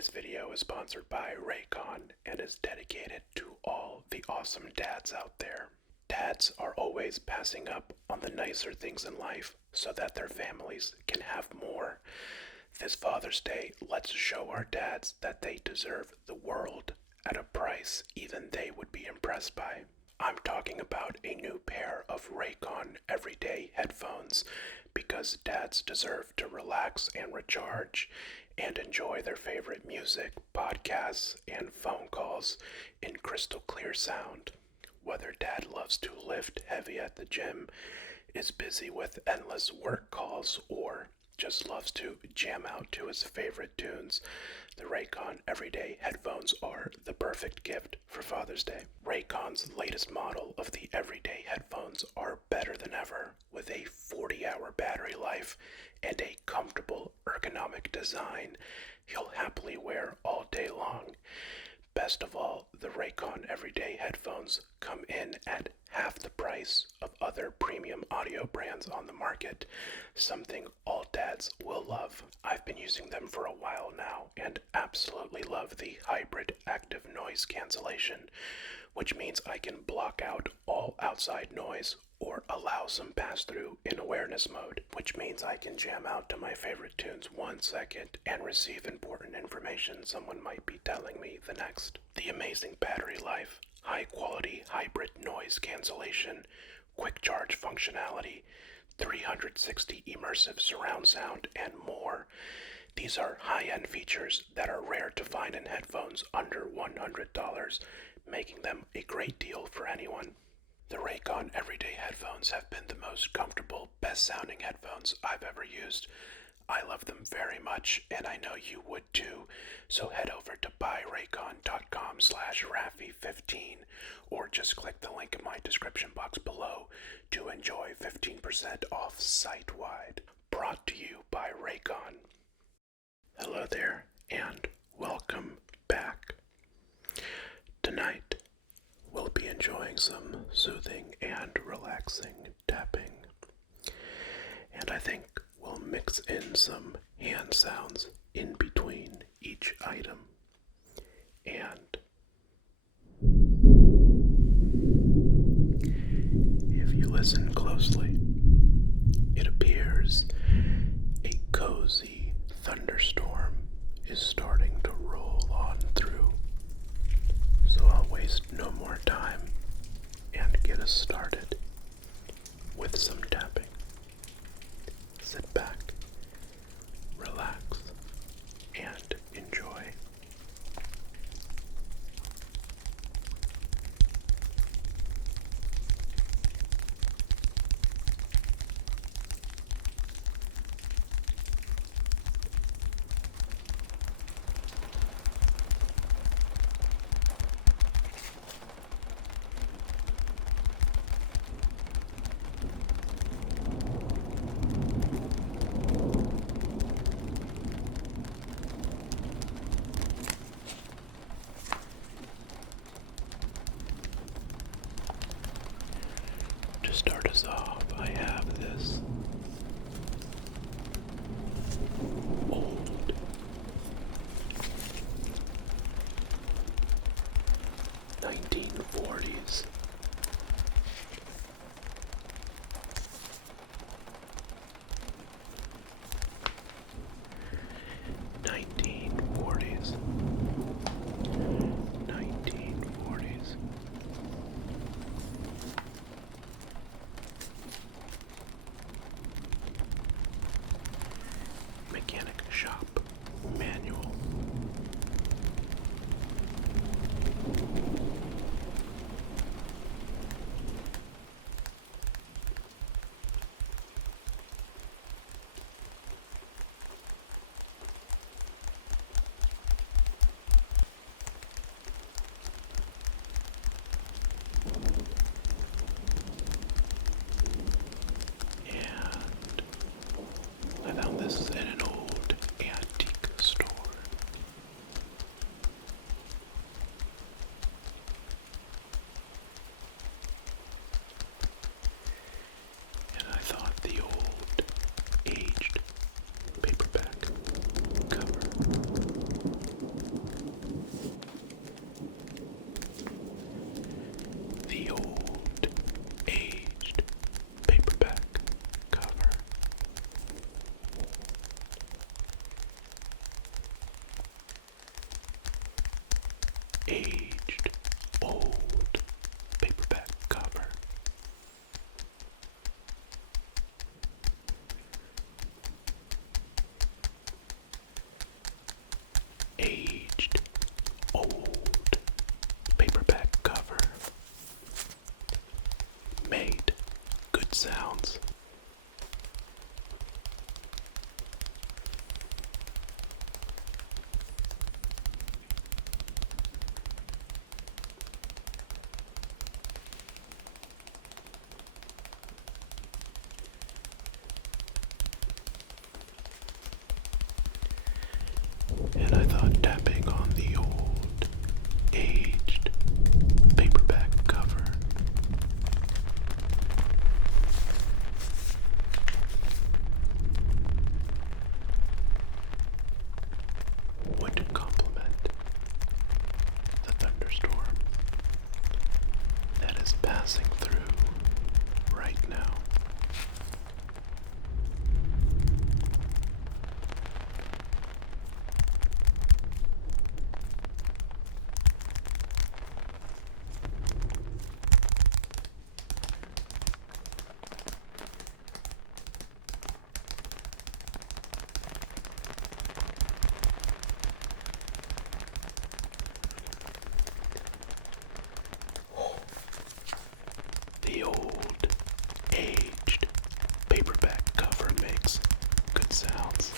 This video is sponsored by Raycon and is dedicated to all the awesome dads out there. Dads are always passing up on the nicer things in life so that their families can have more. This Father's Day, let's show our dads that they deserve the world at a price even they would be impressed by. I'm talking about a new pair of Raycon everyday headphones because dads deserve to relax and recharge and enjoy their favorite music, podcasts, and phone calls in crystal clear sound. Whether dad loves to lift heavy at the gym, is busy with endless work calls, or just loves to jam out to his favorite tunes, the Raycon Everyday Headphones are the perfect gift for Father's Day. Raycon's latest model of the Everyday Headphones are better than ever, with a 40-hour battery life and a comfortable ergonomic design you'll happily wear all day long. Best of all, the Raycon Everyday Headphones come in at half the price of other premium audio brands on the market, something all dads will love. I've been using them for a while now and absolutely love the hybrid active noise cancellation, which means I can block out all outside noise or allow some pass-through in awareness mode, which means I can jam out to my favorite tunes 1 second and receive important information someone might be telling me the next. The amazing battery life, high-quality hybrid noise cancellation, quick charge functionality, 360 immersive surround sound, and more. These are high-end features that are rare to find in headphones under $100, making them a great deal for anyone. The Raycon Everyday Headphones have been the most comfortable, best-sounding headphones I've ever used. I love them very much, and I know you would too. So head over to buyraycon.com/Raffy15 or just click the link in my description box below to enjoy 15% off site-wide. Brought to you by Raycon. Hello there, and welcome back. Tonight, we'll be enjoying some soothing and relaxing tapping. And I think we'll mix in some hand sounds in between each item. And if you listen closely, it appears a cozy thunderstorm is starting to roll on through. So I'll waste no more time and get us started with some tapping. Sit back, relax, and enjoy. To start us off, I have this old 1940s mechanic shop manual. aged, old paperback cover. Aged, old paperback cover. Made good sounds. And I thought tapping on the old, aged paperback cover would complement the thunderstorm that is passing through right now. The old, aged paperback cover makes good sounds.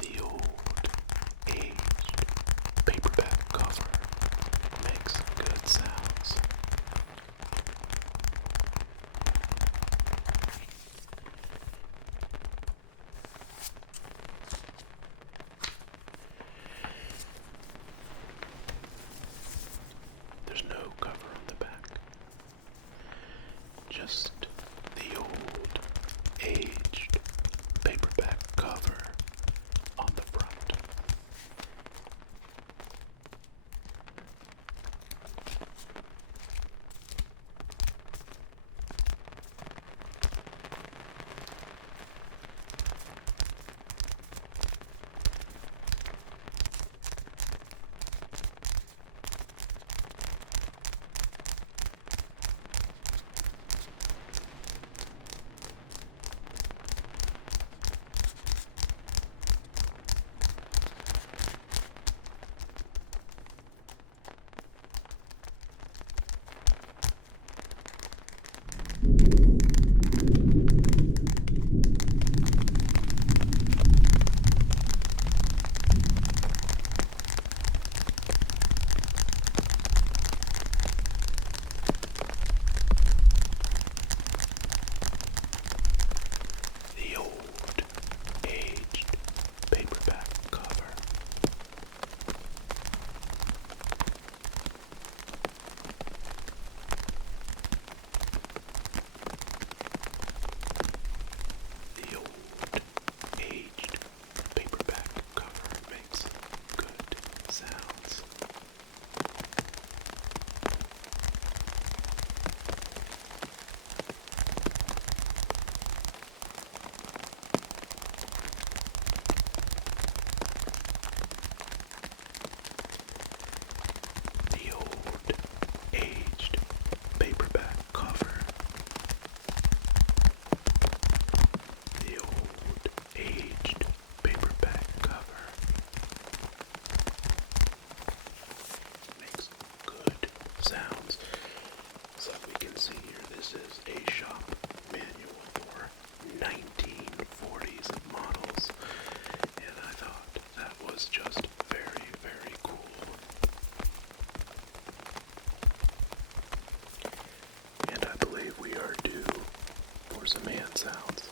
The old, aged paperback cover makes good sounds. There's no cover on the back, just the old, aged paperback cover on the front. The old, aged paperback cover. The old, aged paperback cover makes good sounds. The old, aged paperback cover. The old, aged paperback cover makes good sounds. So we can see here, this is a shop manual for 1940s models, and I thought that was just very, very cool. And I believe we are due for some hand sounds.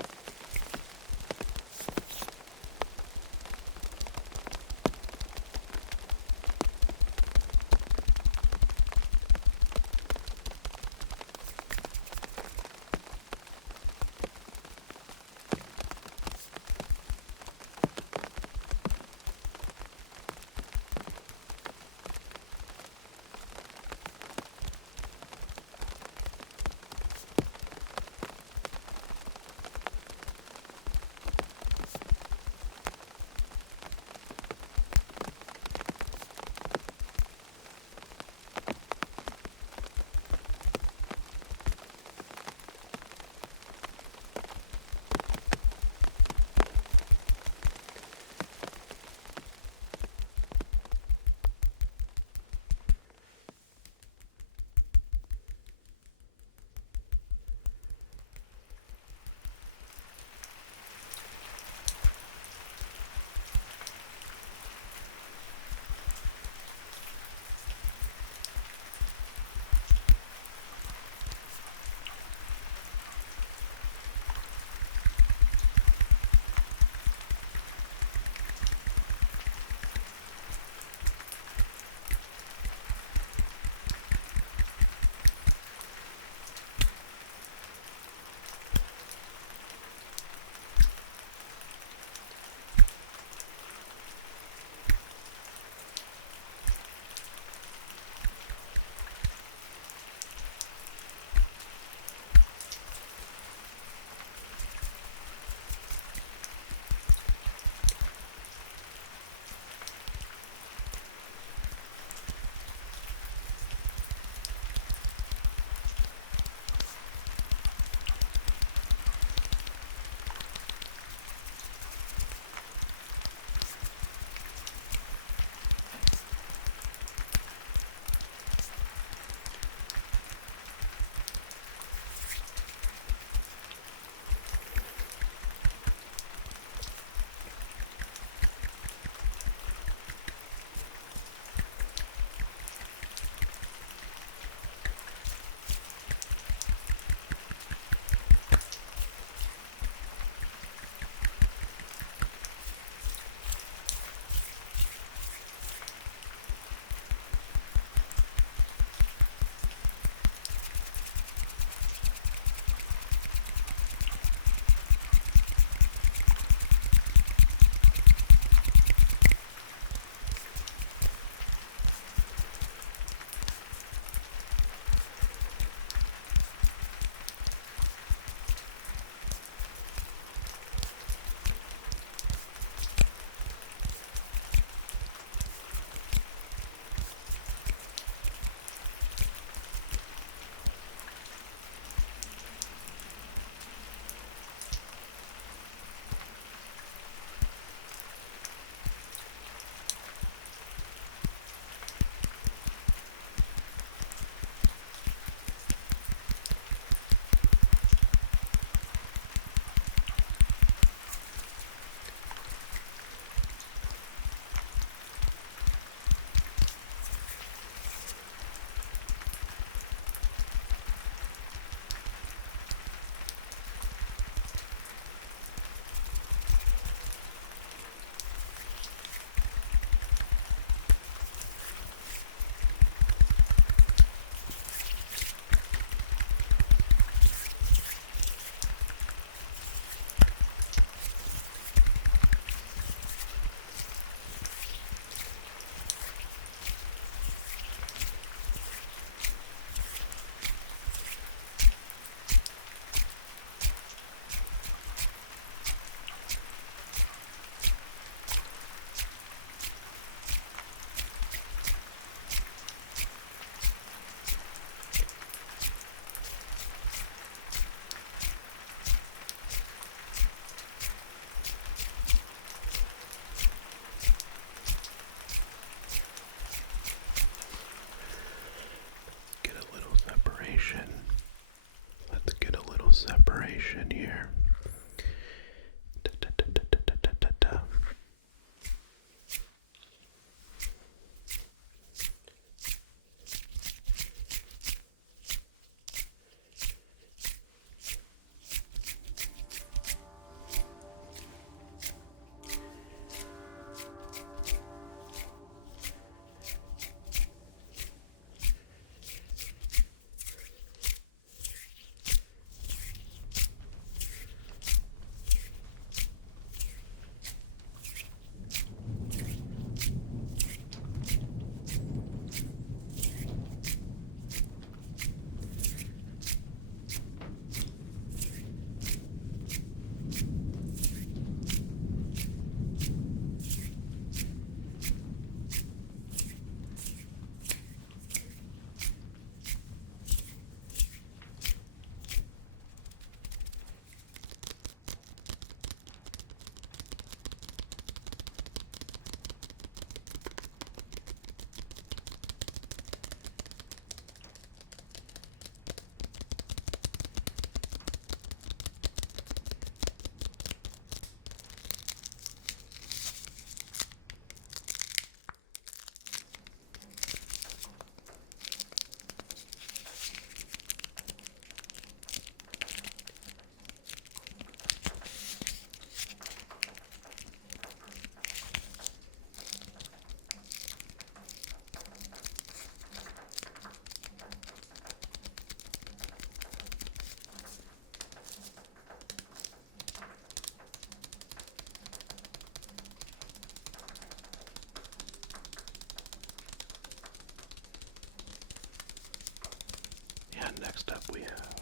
Next up we have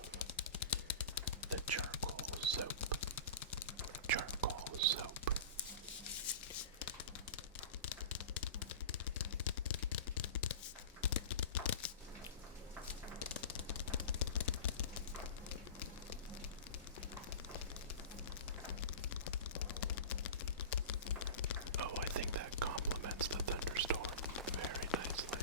the charcoal soap. Charcoal soap. Oh, I think that complements the Thunderstorm very nicely.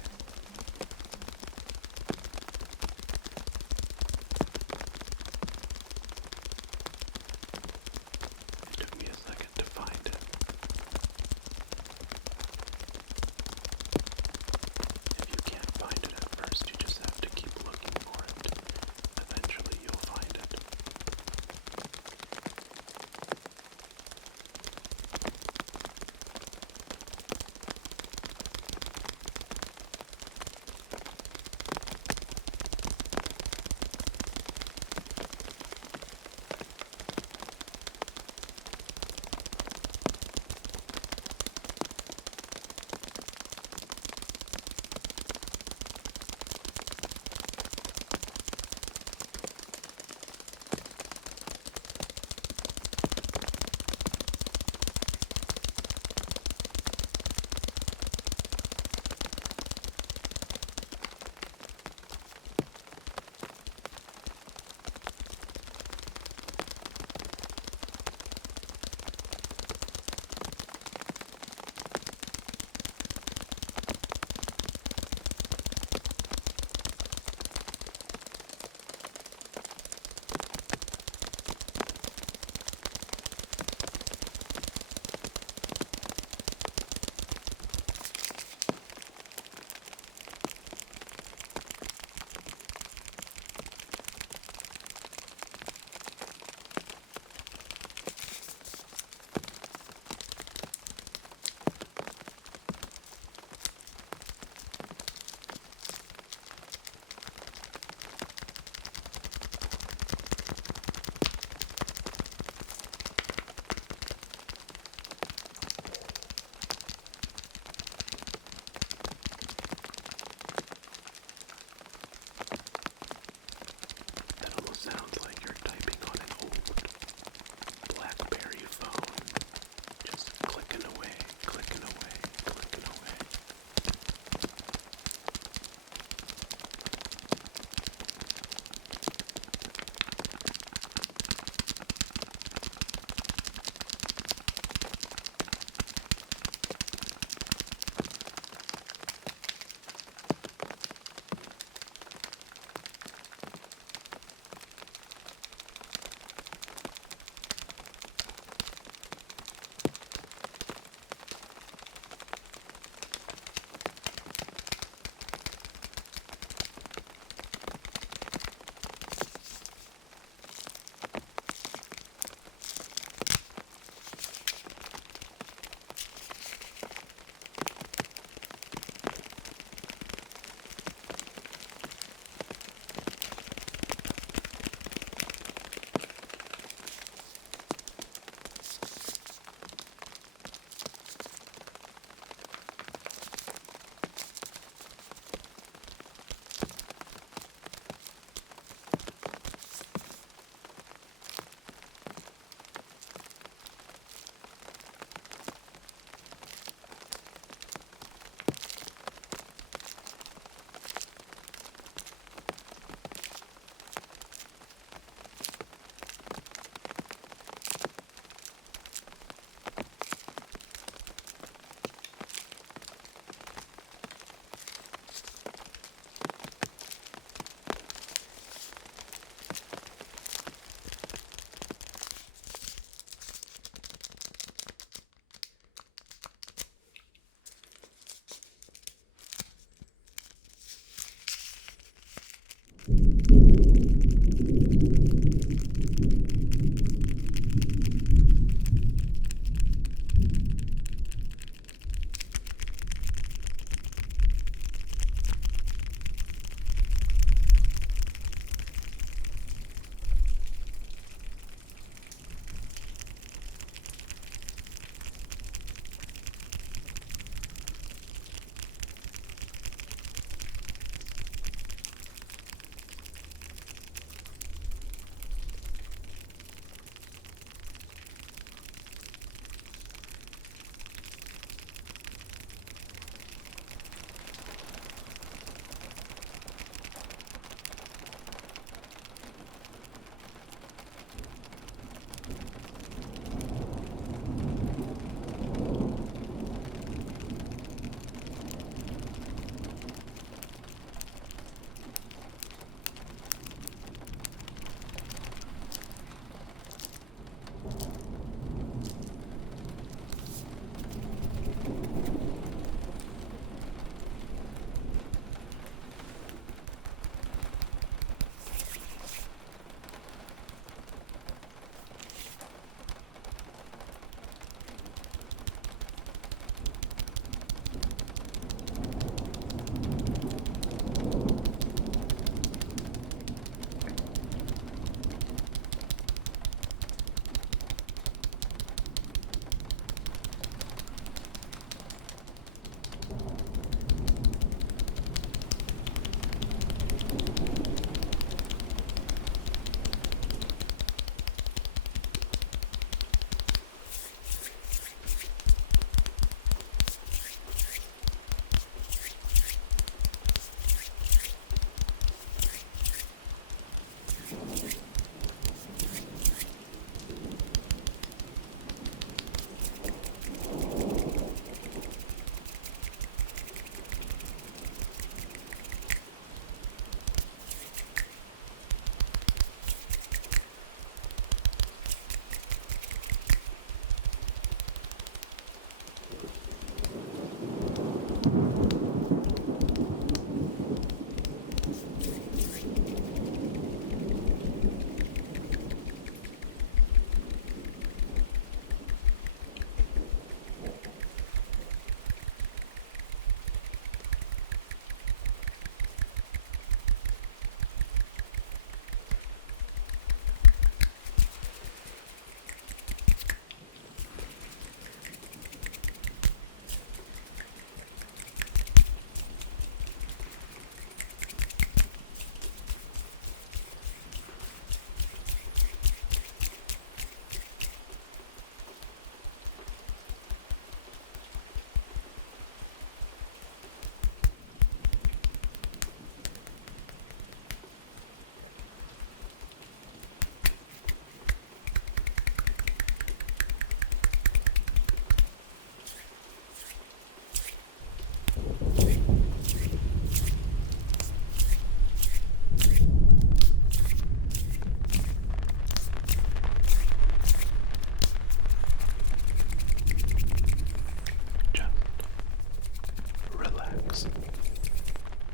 relax.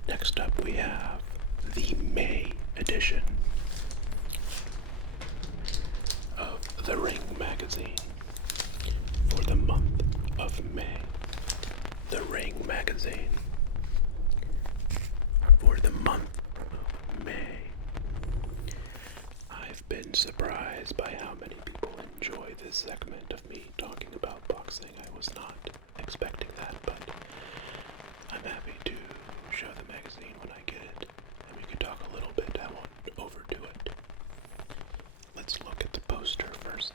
Next up we have the May edition of the Ring magazine for the month of May. The Ring magazine for the month of May. I've been surprised by how many people enjoy this segment of me talking about boxing. I was not expecting that, but I'm happy to show the magazine when I get it, and we can talk a little bit. I won't overdo it. Let's look at the poster first.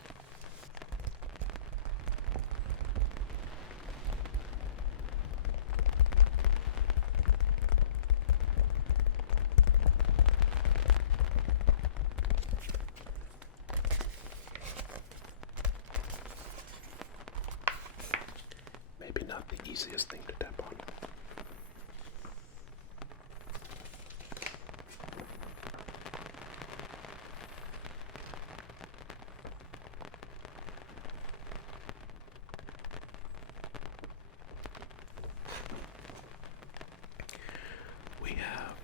Maybe not the easiest thing to tap on. We have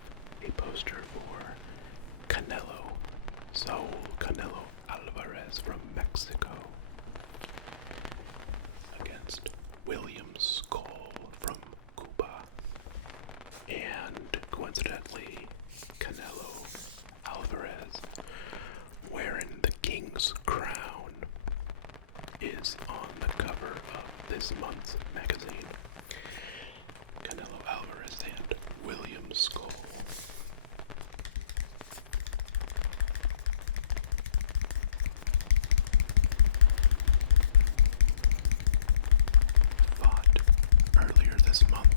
a poster for Saul Canelo Alvarez from Mexico against William Skull from Cuba. And coincidentally, Canelo Alvarez, wearing the King's crown, is on the cover of this month's magazine. Canelo Alvarez and William Skull. Fought earlier this month.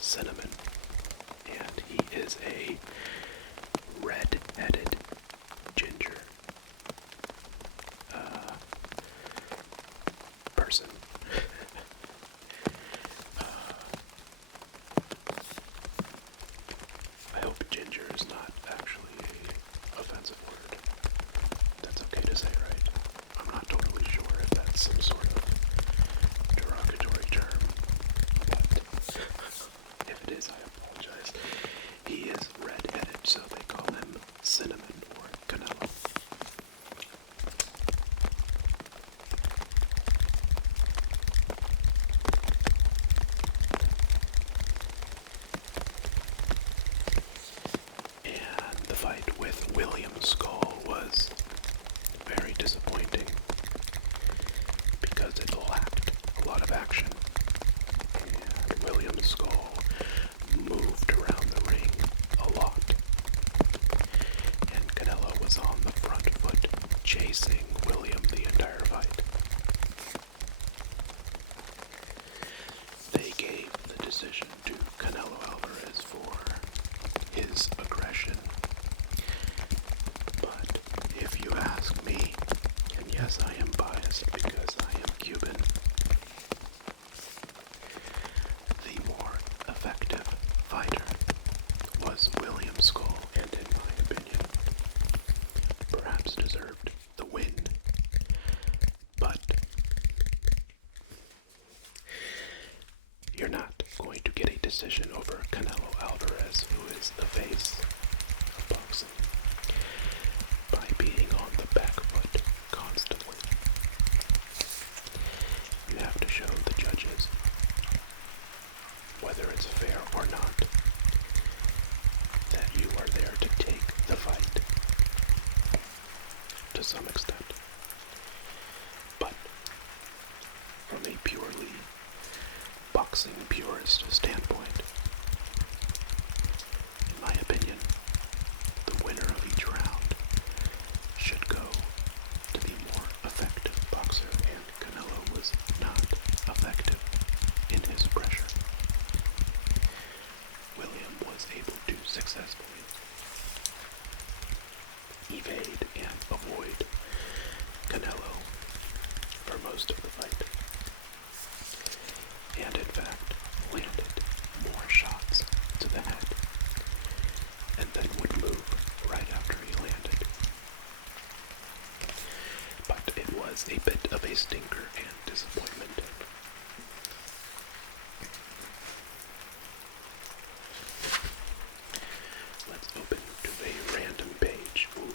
Cinnamon, and he is a red-headed ginger person. I hope ginger is not actually an offensive word. That's okay to say, right? I'm not totally sure if that's some sort of derogatory term, but if it is, I apologize. He is red-headed, so they call him Cinnamon or Canelo. And the fight with William Skull was very disappointing because it lacked a lot of action. And William Skull moved around the ring a lot. And Canelo was on the front foot, chasing William the entire fight. They gave the decision to Canelo Alvarez for his aggression. But if you ask me, and yes, I am biased because I am Cuban, the more effective fighter was William Skull, and in my opinion, perhaps deserved the win. But you're not going to get a decision over Canelo Alvarez, who is the face of boxing, by being on the back foot constantly. You have to show the judges, whether it's fair or not, that you are there to take the fight. some extent. But from a purely boxing purist standpoint, in my opinion, the winner of each round should go to the more effective boxer, and Canelo was not effective in his pressure. William was able to successfully evade and avoid Canelo for most of the fight, and in fact landed more shots to the head, and then would move right after he landed. But it was a bit of a stinker and disappointment. Let's open to a random page. Ooh.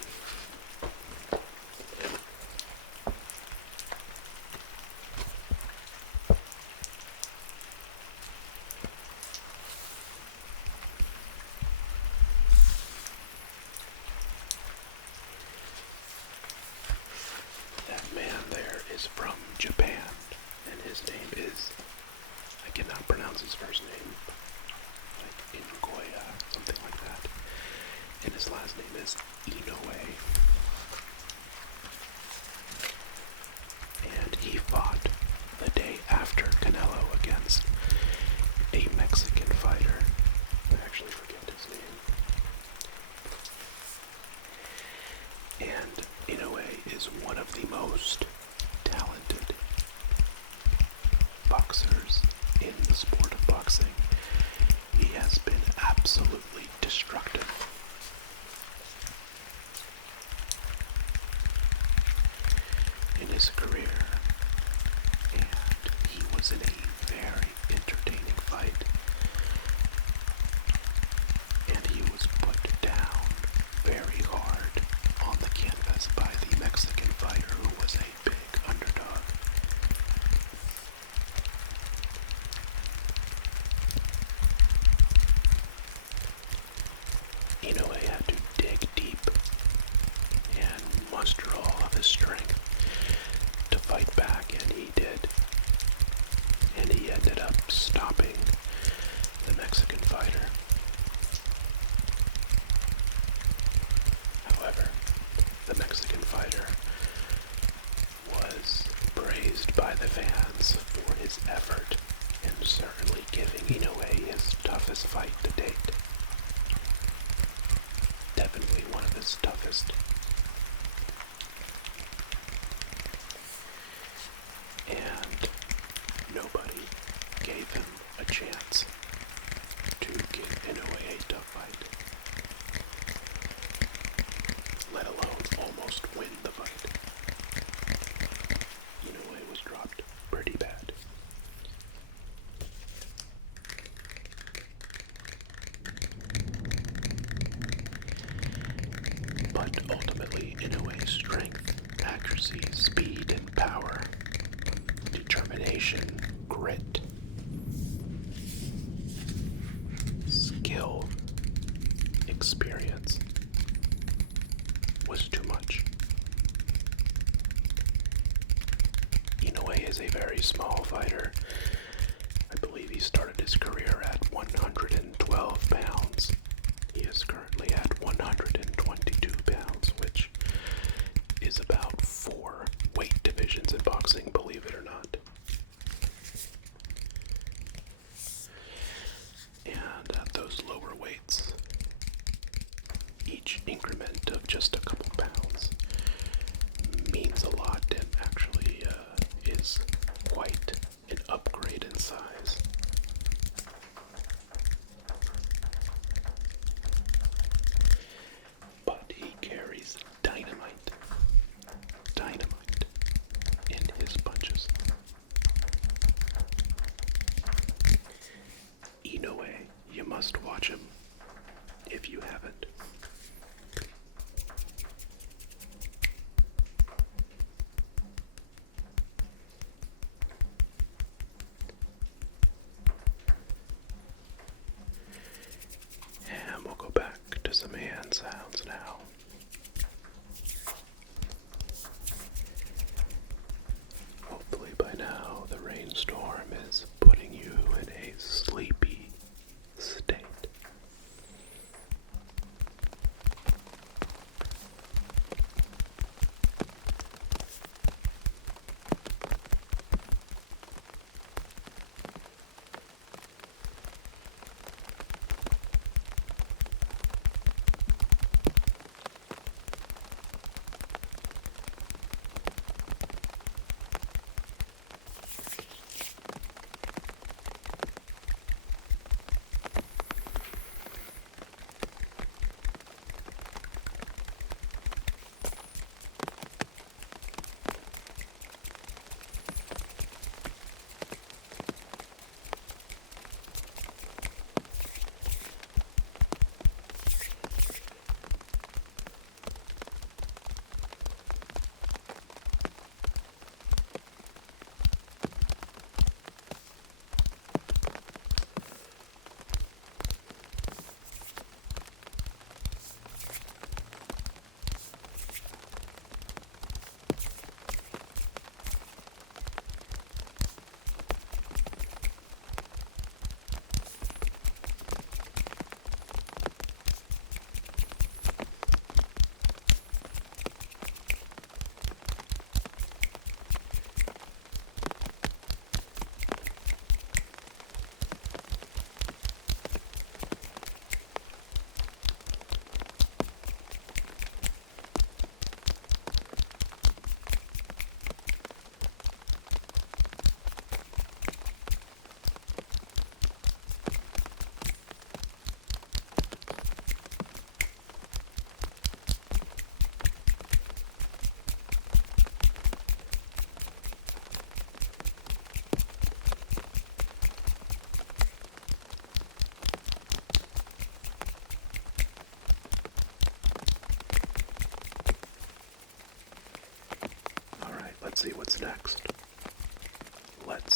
That man there is from Japan, and his name is, I cannot pronounce his first name, like Ingoya, something like that, and his last name is Inoue. And he fought the day after Canelo against a Mexican fighter. I actually forget his name. And Inoue is one of the most talented boxers in the sport of boxing. He has been absolutely destructive. In his career, and he was in a very entertaining fight, and he was put down very hard on the canvas by the Mexican fighter, who was a big underdog. Inoue had to dig deep and muster all of his strength to fight back, and he did. And he ended up stopping the Mexican fighter. However, the Mexican fighter was praised by the fans for his effort, and certainly giving Inoue his toughest fight to date. Definitely one of his toughest. And nobody gave him a chance to give Inoue a tough fight, let alone almost win the fight. Inoue was dropped pretty bad. But ultimately, Inoue's strength, accuracy, speed, and power, determination, grit, skill, experience was too much. Inoue is a very small fighter. I believe he started his career at 112 pounds. He is currently at 122 pounds, which is about 4 weight divisions in boxing, believe it or not. And at those lower weights, each increment of just a couple pounds means a lot, and actually is quite an upgrade in size. But he carries dynamite in his punches. Inoue, you must watch him if you haven't.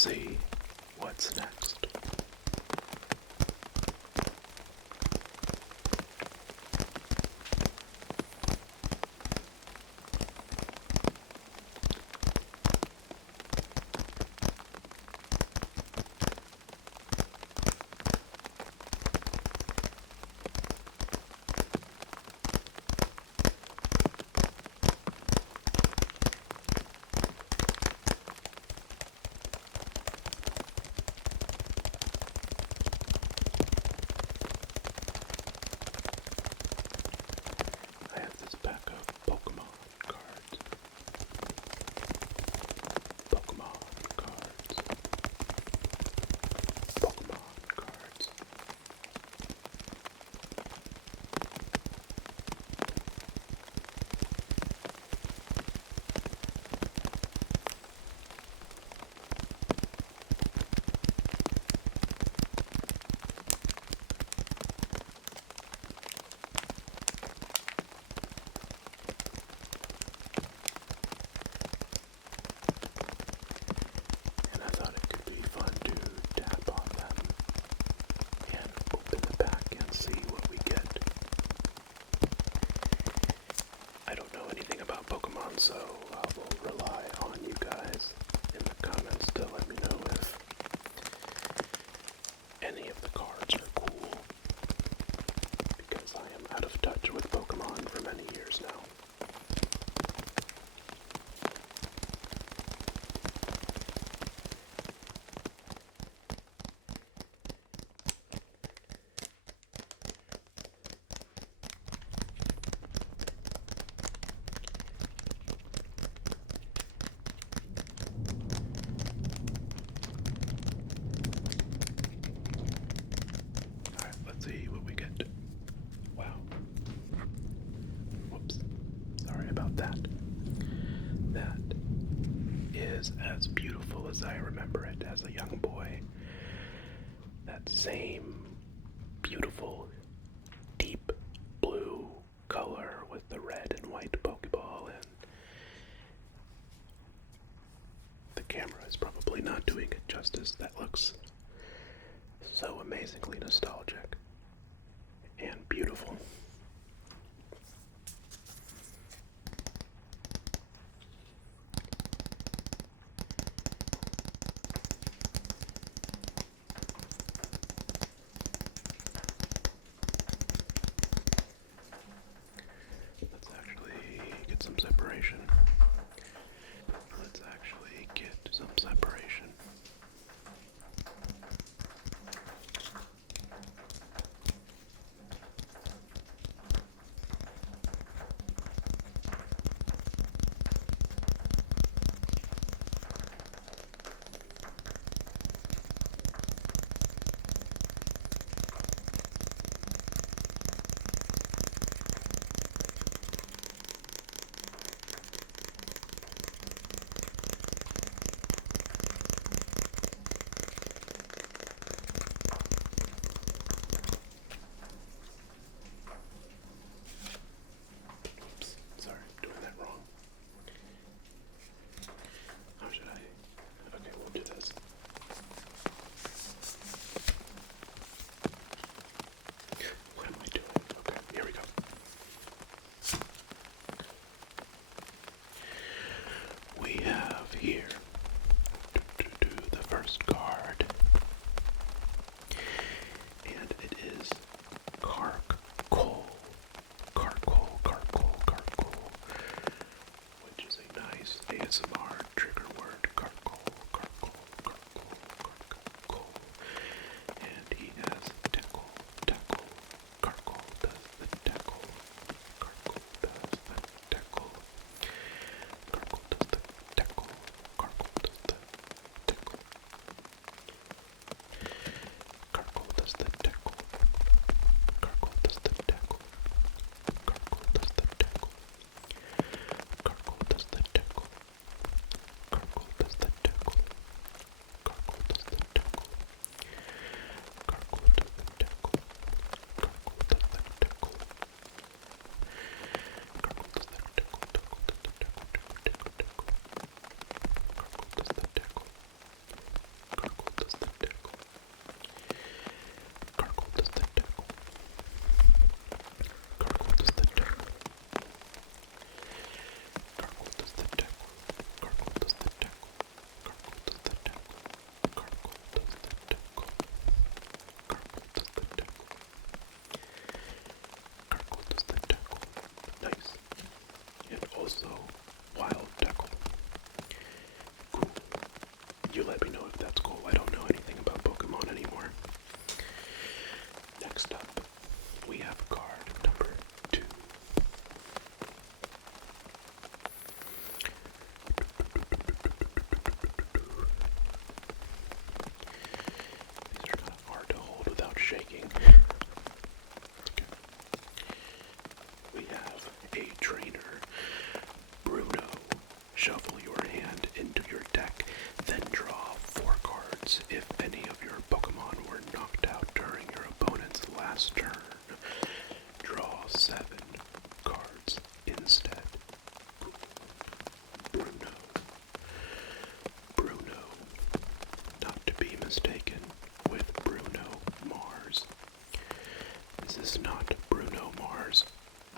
see what's next. I have this pack of Pokemon cards. Pokemon cards. Pokemon cards. And I thought it could be fun to tap on them and open the pack and see what we get. I don't know anything about Pokemon, so I will rely on you guys in the comments to let me know if any of the cards are cool, because I am out of touch with Pokemon for many years now. Alright, let's see what we get. Wow. Whoops. Sorry about that. That is as beautiful as I remember it as a young boy. That same beautiful, deep blue color with the red and white Pokeball, and the camera is probably not doing it justice. That looks so amazingly nostalgic and beautiful. let me know if that's cool. I don't know anything about Pokemon anymore. Next up, we have card number 2. These are kind of hard to hold without shaking. Okay. We have a trainer, Bruno. Shuffle your hand into your deck, then draw 4 cards. If any of your Pokemon were knocked out during your opponent's last turn, draw 7 cards instead. Bruno. Bruno. Not to be mistaken with Bruno Mars. This is not Bruno Mars.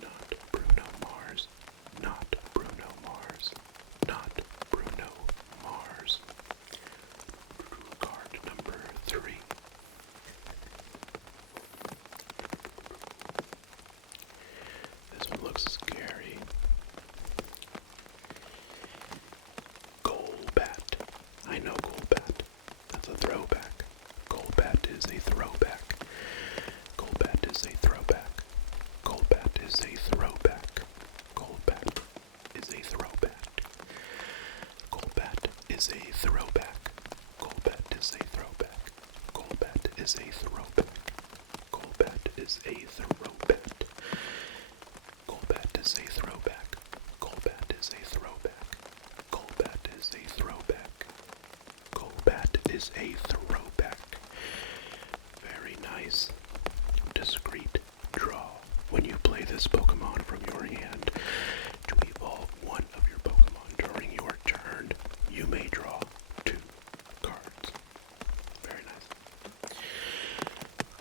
Not Bruno Mars. Not Bruno Mars. Not Bruno Mars. Card number 3. This one looks scary. Golbat. I know Golbat. That's a throwback. Golbat is a throwback. Golbat is a throwback. Golbat is a throwback. Golbat is a throwback. Golbat is a throwback. Golbat is a throwback. Golbat is a throwback. Golbat is a throwback. Golbat is a throwback. Golbat is a throwback. Golbat is a throwback. Golbat is a throwback. Very nice. Discreet draw. When you play this Pokemon from your hand to evolve one of your Pokemon during your turn, you may draw 2 cards. Very nice.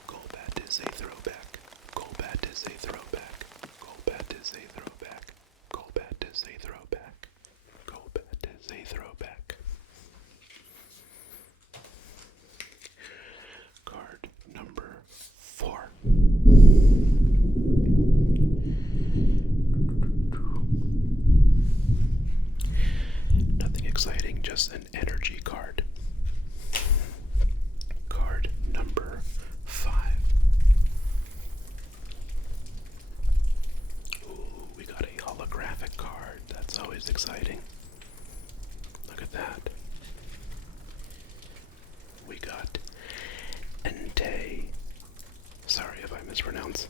Golbat is a throwback. Golbat is a throwback. Golbat is a throwback. Golbat is a throwback. Golbat is a throwback. Card number 4. Nothing exciting, just an energy card. Card number 5. Ooh, we got a holographic card. That's always exciting. Look at that. We got Entei. Sorry if I mispronounce.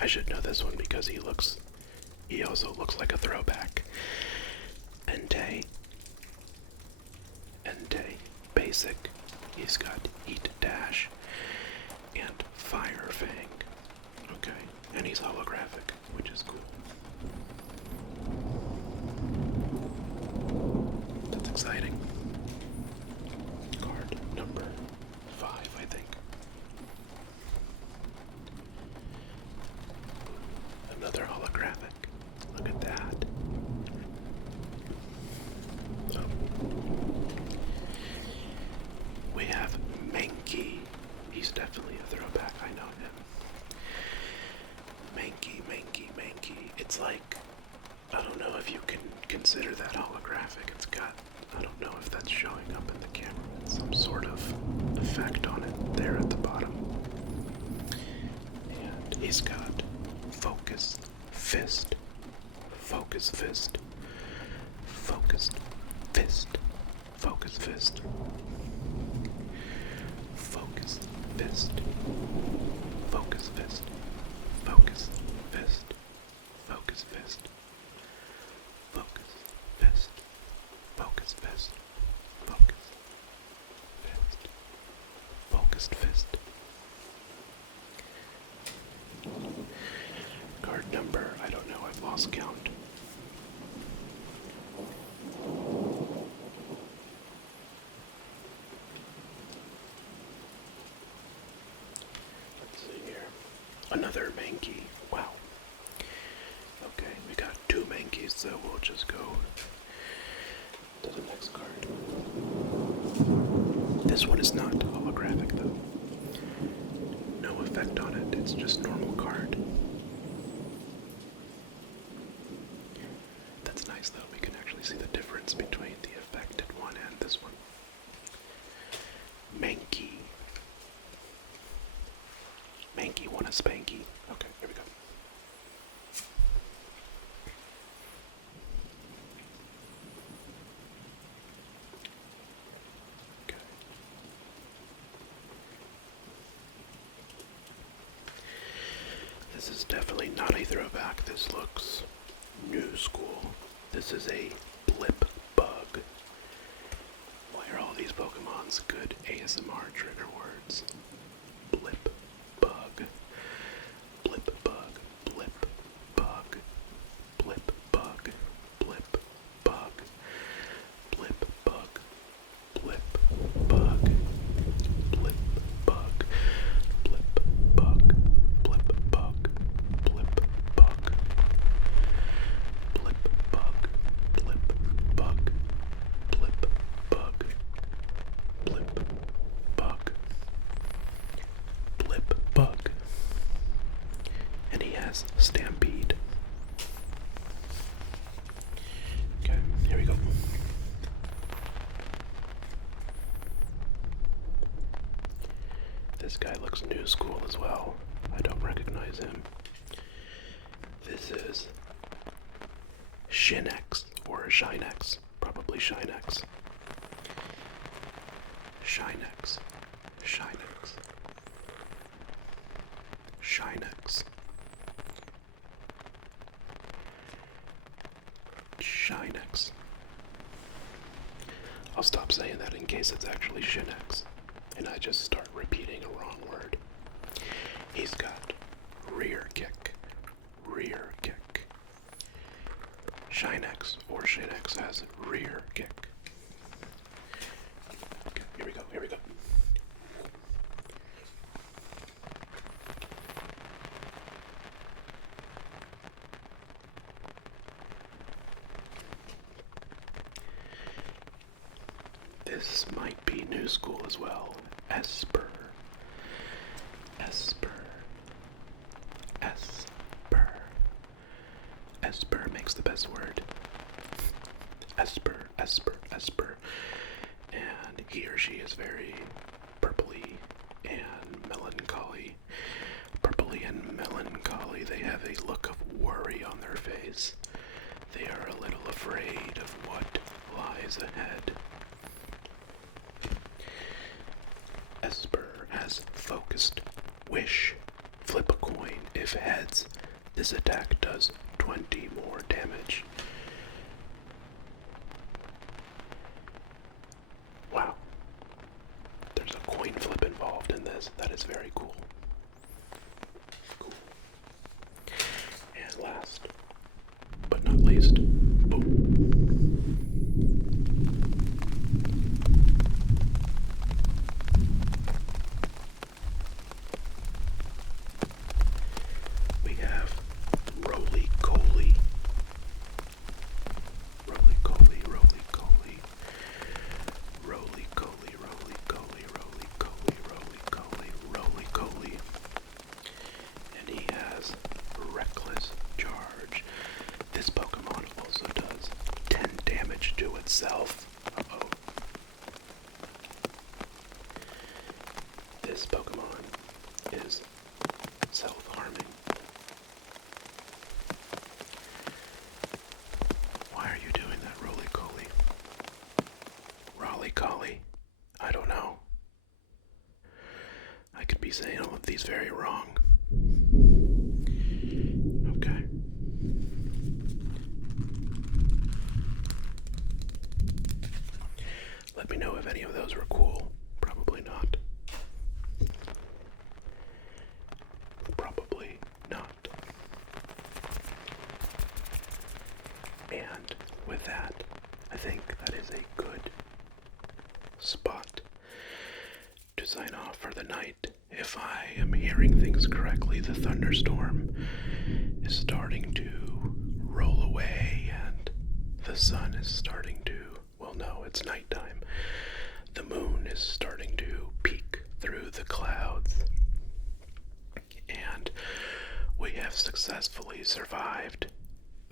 I should know this one because he also looks like a throwback. Entei. Entei. Basic. He's got Heat Dash and Fire Fang. Okay. And he's holographic, which is cool. That's exciting. Card number 5, I think. Another holographic. Look at that. Oh. We have Mankey. He's definitely a throwback. I know him. Mankey, Mankey, Mankey. It's like, I don't know if you can consider that holographic. It's got, I don't know if that's showing up in the camera. It's some sort of effect on it there at the bottom. And he's got Focus Fist. Focus Fist. Focused Fist. Focus Fist. Focus Fist. Focus Fist. Focus Fist. Focus Fist. Focus Fist. Focus Fist. Focus Fist. Focused Fist. Card number, I don't know, I've lost count. Let's see here. Another Mankey. Wow. Okay, we got 2 Mankeys, so we'll just go to the next card. This one is not holographic, though. No effect on it, it's just normal card. That's nice, though. We can actually see the difference between the affected one and this one. Mankey. Mankey want a spanky. Okay, here we go. Okay. This is definitely not a throwback. This looks new school. This is a blip bug. Why are all these Pokemons good ASMR trigger words? Blip bug. Blip bug. Blip bug. Blip bug. Blip bug. Blip bug. Blip bug. Blip bug. Blip bug. Blip bug. Blip bug. Blip bug. Blip bug. Blip bug. Blip bug. Blip bug. And he has Stampede. Okay, here we go. This guy looks new school as well. I don't recognize him. This is Shinex or Shinex. Probably Shinex. Shinex. Shinex. Shinex. Shinex. I'll stop saying that in case it's actually Shinex and I just start repeating a wrong word. He's got rear kick. Rear kick. Shinex or Shinex has rear kick. Okay, here we go, here we go. This might be new school as well. Esper. Esper. Esper. Esper makes the best word. Esper, Esper, Esper. And he or she is very purpley and melancholy. Purpley and melancholy. They have a look of worry on their face. They are a little afraid of what lies ahead. Esper has focused wish. Flip a coin. If heads, this attack does 20 more damage. Wow. There's a coin flip involved in this. That is very cool. Cool. And last, but not least, boom. We have Roly-Coly. Roly-Coly, Roly-Coly. Roly-Coly, Roly-Coly, Roly-Coly, Roly-Coly, Roly-Coly. And he has Reckless Charge. This Pokemon also does 10 damage to itself. Uh-oh. This Pokemon is self-harming. Why are you doing that, Roly-Coly? Rolly-Colly? I don't know. I could be saying all of these very wrong. Okay. Let me know if any of those were cool. Probably not. Probably not. And with that, I think that is a good spot to sign off for the night. If I am hearing things correctly, the thunderstorm is starting to roll away and the sun is starting to, well, no, it's nighttime. The moon is starting to peek through the clouds. And we have successfully survived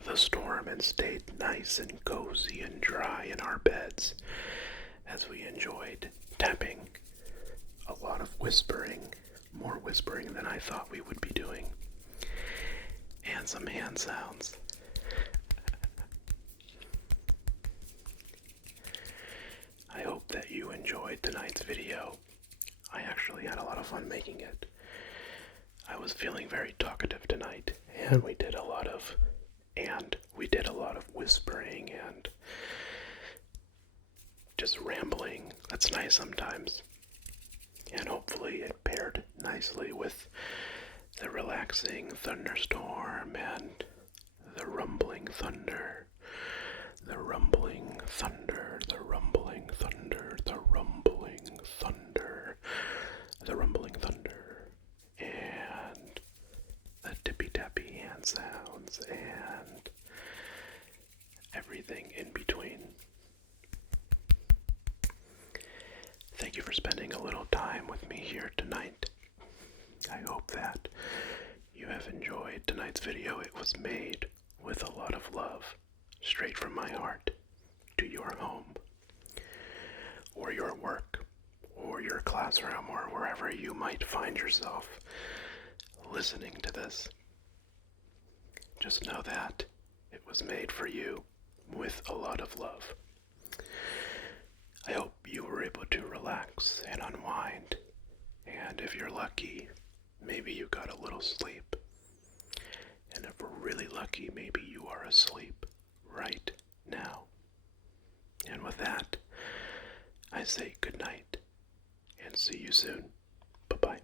the storm and stayed nice and cozy and dry in our beds as we enjoyed tapping a lot of whispering, more whispering than I thought we would be doing, and some hand sounds. I hope that you enjoyed tonight's video. I actually had a lot of fun making it. I was feeling very talkative tonight, and we did a lot of whispering and just rambling. That's nice sometimes. And hopefully it paired nicely with the relaxing thunderstorm and the rumbling thunder. The rumbling thunder, the rumbling thunder, the rumbling thunder, the rumbling thunder, and the tippy-tappy hand sounds, and everything in between. Thank you for spending a little time with me here tonight. I hope that you have enjoyed tonight's video. It was made with a lot of love, straight from my heart, to your home, or your work, or your classroom, or wherever you might find yourself listening to this. Just know that it was made for you with a lot of love. I hope you were able to relax and unwind, and if you're lucky, maybe you got a little sleep. And if we're really lucky, maybe you are asleep right now. And with that, I say good night and see you soon. Bye-bye.